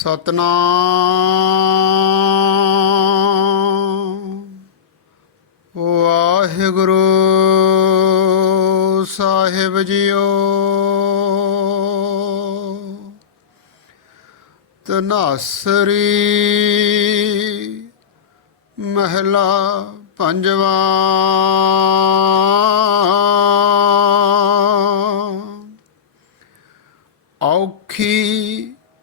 ਸਤਨਾਮ। ਵਾਹਿਗੁਰੂ ਸਾਹਿਬ JIO. ਤਨਾਸਰੀ ਮਹਿਲਾ ਪੰਜਵਾ। ਔਖੀ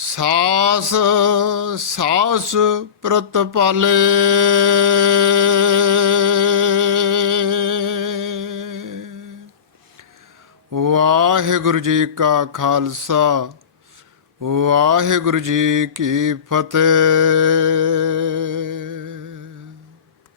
ਸਾਸ ਸਾਸ ਪ੍ਰਤਪਾਲੇ। ਵਾਹਿਗੁਰੂ ਜੀ ਕਾ ਖਾਲਸਾ ਵਾਹਿਗੁਰੂ ਜੀ ਕੀ ਫਤਿਹ।